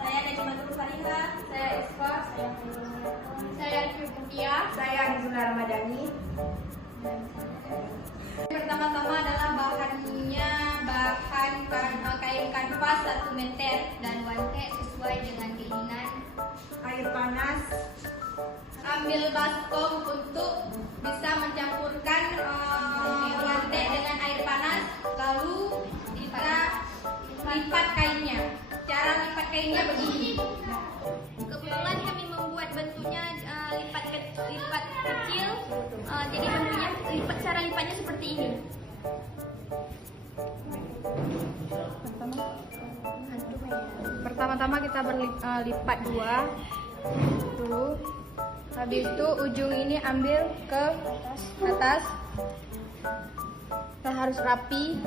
Saya Najmatul Fariha. Saya Isfa. Saya Putia. Saya Nizula Ramadhani. Pertama-tama adalah bahannya kain kanvas 1 meter dan wantek sesuai dengan keinginan. Air panas. Ambil baskom untuk bisa mencampurkan wantek dengan air panas, lalu kita lipat kainnya. Cara lipat kainnya begini. Kebetulan kami membuat bentuknya lipat kecil, jadi bentuknya cara lipatnya seperti ini. Pertama-tama kita berlipat 2 dulu. Habis itu ujung ini ambil ke atas. Dan harus rapi.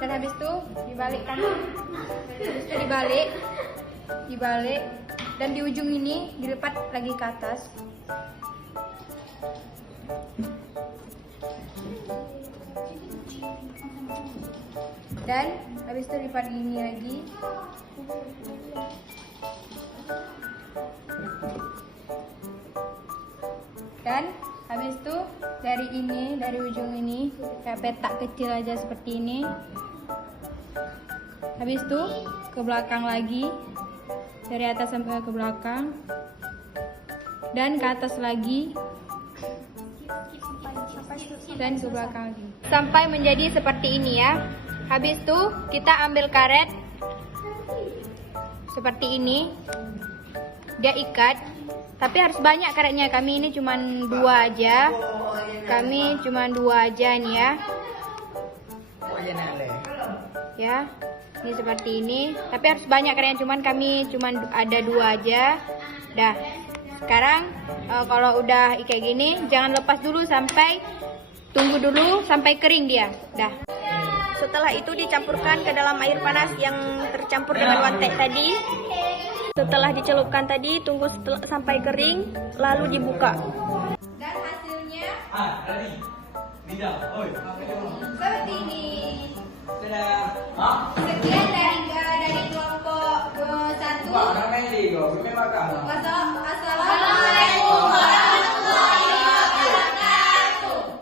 Dan habis itu dibalikkan. Habis itu dibalik. Dan di ujung ini dilipat lagi ke atas. Dan habis itu lipat gini lagi. Dan habis itu dari ujung ini kayak petak kecil aja seperti ini. Habis itu ke belakang lagi, dari atas sampai ke belakang, dan ke atas lagi, dan ke belakang lagi, sampai menjadi seperti ini ya. Habis itu kita ambil karet seperti ini, dia ikat, tapi harus banyak karetnya. Kami ini cuma 2 aja. Kami cuma 2 aja nih ya. Ya, ini seperti ini. Tapi harus banyak karetnya. Kami cuma ada 2 aja. Dah. Sekarang kalau udah kayak gini, jangan lepas dulu tunggu dulu sampai kering dia. Dah. Setelah itu dicampurkan ke dalam air panas yang tercampur dengan wantek tadi. Setelah dicelupkan tadi, tunggu sampai kering, lalu dibuka. Dan hasilnya seperti ini. Sekian dari kelompok 1.